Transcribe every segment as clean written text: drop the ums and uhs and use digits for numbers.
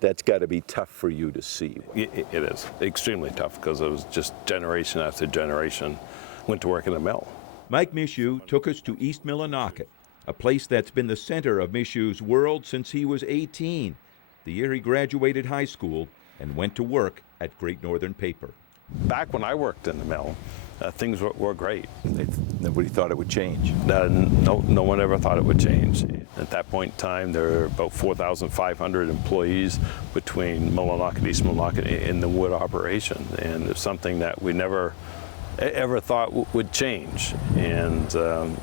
That's got to be tough for you to see. It is extremely tough because it was just generation after generation went to work in a mill. Mike Michaud took us to East Millinocket, a place that's been the center of Michaud's world since he was 18, the year he graduated high school and went to work at Great Northern Paper. Back when I worked in the mill, things were great. Nobody thought it would change. No one ever thought it would change. At that point in time, there were about 4,500 employees between Millinocket, East Millinocket, in the wood operation, and it's something that we never ever thought would change, and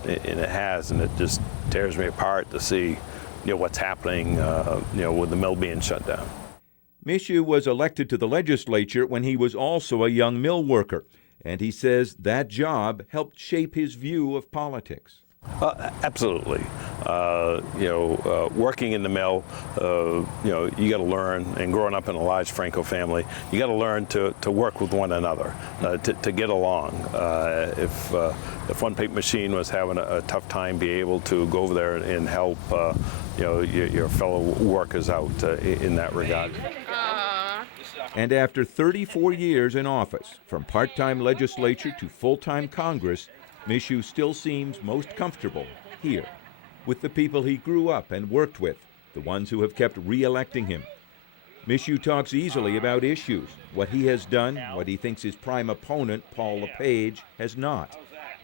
it has, and it just tears me apart to see, what's happening, with the mill being shut down. Michaud was elected to the legislature when he was also a young mill worker, and he says that job helped shape his view of politics. Absolutely. Working in the mill, you got to learn, and growing up in a large Franco family, you got to learn to work with one another, to get along. If one paper machine was having a tough time, be able to go over there and help, your fellow workers out in that regard. And after 34 years in office, from part-time legislature to full-time Congress, Michaud still seems most comfortable here, with the people he grew up and worked with, the ones who have kept re-electing him. Michaud talks easily about issues, what he has done, what he thinks his prime opponent, Paul LePage, has not.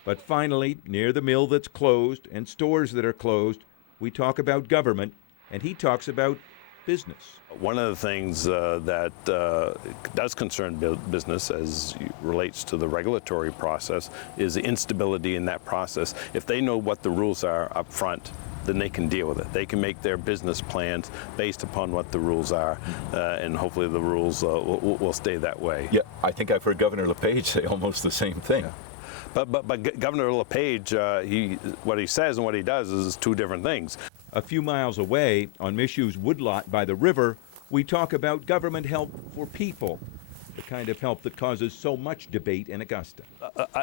But finally, near the mill that's closed and stores that are closed, we talk about government, and he talks about business. One of the things that does concern business as it relates to the regulatory process is the instability in that process. If they know what the rules are up front, then they can deal with it. They can make their business plans based upon what the rules are, and hopefully the rules will stay that way. Yeah, I think I've heard Governor LePage say almost the same thing. Yeah. But Governor LePage, what he says and what he does is two different things. A few miles away, on Michaud's woodlot by the river, we talk about government help for people, the kind of help that causes so much debate in Augusta.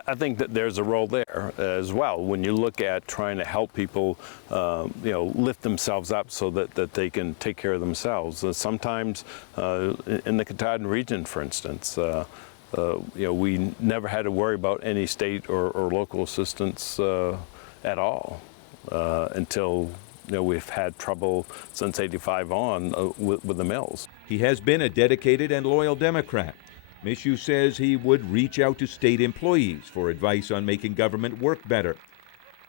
I think that there's a role there as well when you look at trying to help people, lift themselves up so that they can take care of themselves. Sometimes in the Katahdin region, for instance, we never had to worry about any state or local assistance at all until we've had trouble since '85 on with the mills. He has been a dedicated and loyal Democrat. Michaud says he would reach out to state employees for advice on making government work better,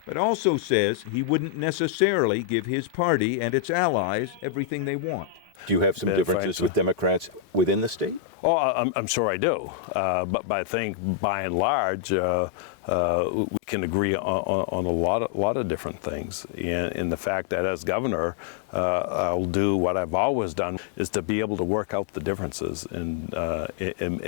but also says he wouldn't necessarily give his party and its allies everything they want. Do you have some differences with Democrats within the state? Oh, I'm sure I do, but I think by and large we can agree on a lot of different things. And the fact that as governor, I'll do what I've always done, is to be able to work out the differences and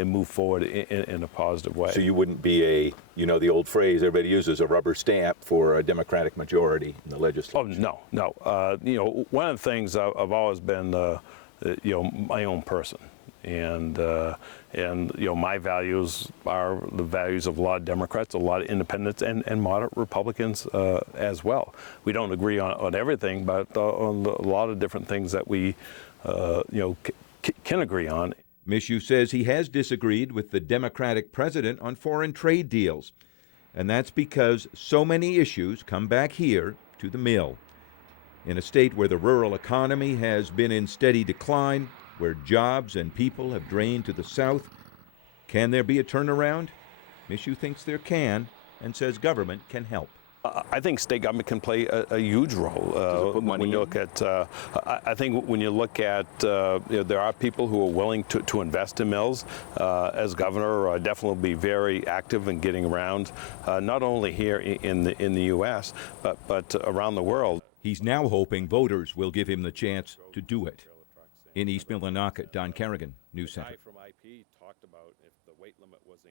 move forward in a positive way. So you wouldn't be the old phrase everybody uses, a rubber stamp for a Democratic majority in the legislature? Oh, no. One of the things I've always been, my own person. And my values are the values of a lot of Democrats, a lot of independents, and moderate Republicans as well. We don't agree on everything, but on a lot of different things that we can agree on. Michaud says he has disagreed with the Democratic president on foreign trade deals, and that's because so many issues come back here to the mill. In a state where the rural economy has been in steady decline, where jobs and people have drained to the south, can there be a turnaround? Michaud thinks there can, and says government can help. I think state government can play a huge role. When you look at, I think when you look at, there are people who are willing to invest in mills. As governor, I definitely will be very active in getting around, not only here in the U.S., but around the world. He's now hoping voters will give him the chance to do it. In East Millinocket, Don Kerrigan, News Center.